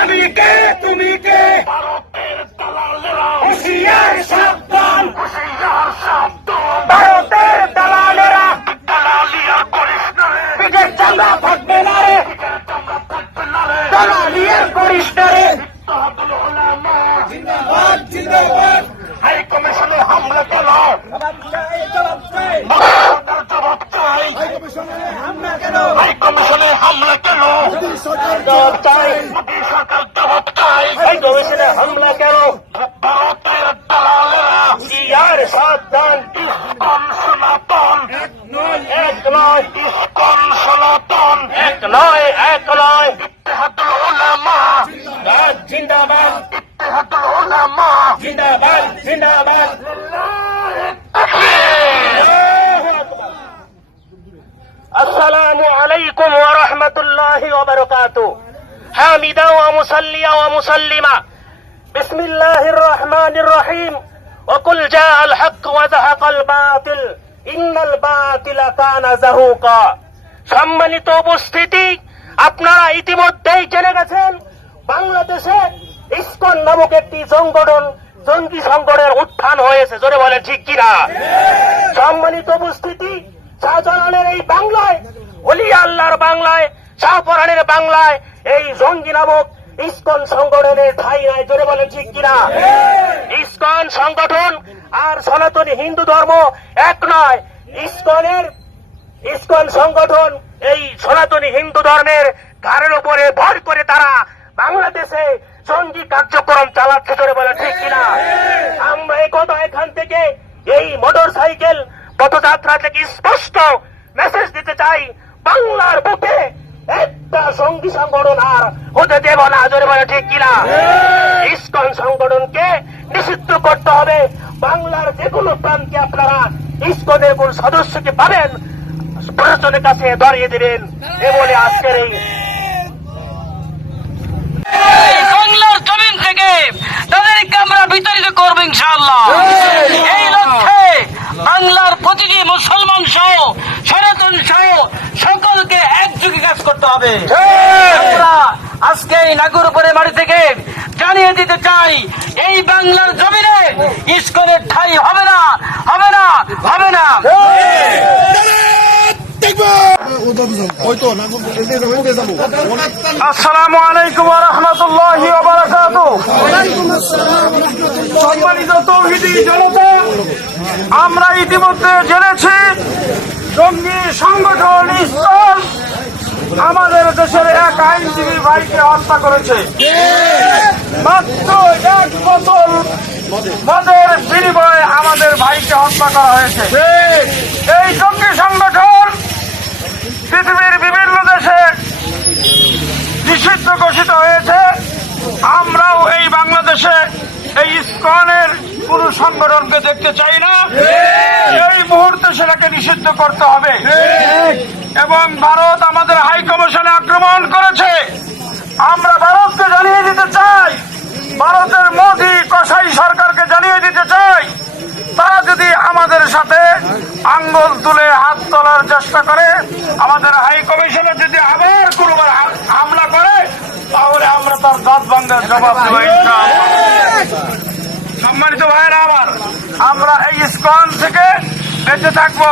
আমি কে? তুমি কে? হুশিয়ার সাবধান ভারতের দালালেরা পিঠের চামড়া থাকবে না রে। দালালিয়ার করিস না রে। জিন্দাবাদ জিন্দাবাদ। হাই কমিশনে হামলা কেন জবাব চাই হাই কমিশনে হামলা কেন? সরকার চাই হামলা কেন জিয়ার সাবধান এক নয় এক নয় এক নয় জিন্দাবাদ জিন্দাবাদ জিন্দাবাদ السلام عليكم ورحمة الله وبركاته حامدا ومسليا ومسلما بسم الله الرحمن الرحيم وقل جاء الحق وزهق الباطل إن الباطل كان زهوقا সম্মানিত উপস্থিতি আপনারা ইতিমধ্যেই জেনে গেছেন বাংলাদেশে ইসকন নামক একটি সংগঠন জঙ্গি সংগঠনের উত্থান হয়েছে জোরে বলেন ঠিক কিনা সম্মানিত উপস্থিতি শাহজালালের এই বাংলায় অলি আল্লাহর বাংলায় শাহপরানের বাংলায় এই জঙ্গি নামক ইসকন সংগঠনের ঠাই নাই জোরে বলে ঠিক কিনা? ইসকন সংগঠন আর সনাতনী হিন্দু ধর্ম এক নয়। ইস্কনের ইসকন সংগঠন এই সনাতনী হিন্দু ধর্মের ঘাড়ের উপরে ভর করে তারা বাংলাদেশে জঙ্গি কার্যক্রম চালাচ্ছে ধরে বলে ঠিক কিনা? আমরা এই কথা এখান থেকে এই মোটর সাইকেল পথযাত্রা থেকে স্পষ্ট মেসেজ দিতে চাই বাংলার বুকে একটা সঙ্গী সংগঠন আর হতে দেব না জোরে বলে ঠিক কিনা ইসকন সংগঠনকে নিষিদ্ধ করতে হবে। বাংলার যে কোনো প্রান্তে আপনারা ইসকনের কোন সদস্যকে পাবেন। প্রশাসনের কাছে ধরিয়ে দেবেন। এ বলে আজকের এই বাংলার জমিন থেকে তাদেরকে আমরা বিতাড়িত করব ইনশাআল্লাহ। হবে। আজকে এই নাগরপুরের বাড়ি থেকে জানিয়ে দিতে চাই এই বাংলার জমিনে ইস্কনের ঠাই হবে না হবে না হবে না। আসসালামু আলাইকুম রহমতুল্লাহ সম্মানিত তৌহিদি জনতা আমরা ইতিমধ্যে জেনেছি জঙ্গি সংগঠন ইসলাম আমাদের দেশের এক আইনজীবী ভাইকে হত্যা করেছে। মাত্র এক বোতল মদের বিনিময়ে আমাদের ভাইকে হত্যা করা হয়েছে। এই জঙ্গি সংগঠন পৃথিবীর বিভিন্ন দেশে নিষিদ্ধ ঘোষিত হয়েছে। আমরাও এই বাংলাদেশে এই ইস্কনের কোন সংগঠনকে দেখতে চাই না। এই মুহূর্তে সেটাকে নিষিদ্ধ করতে হবে। এবং ভারত আমাদের হাই কমিশনে আক্রমণ করেছে। আমরা ভারতকে জানিয়ে দিতে চাই, ভারতের মোদী কসাই সরকারকে জানিয়ে দিতে চাই, তারা যদি আমাদের সাথে আঙ্গুল তুলে হাত তোলার চেষ্টা করে, আমাদের হাই কমিশনে যদি আবার কোনোবার হামলা করে, তাহলে আমরা তার দাঁত ভাঙ্গার জবাব সম্মানিত ভাইয়েরা আমার আমরা এই স্কন থেকে বেঁচে থাকব।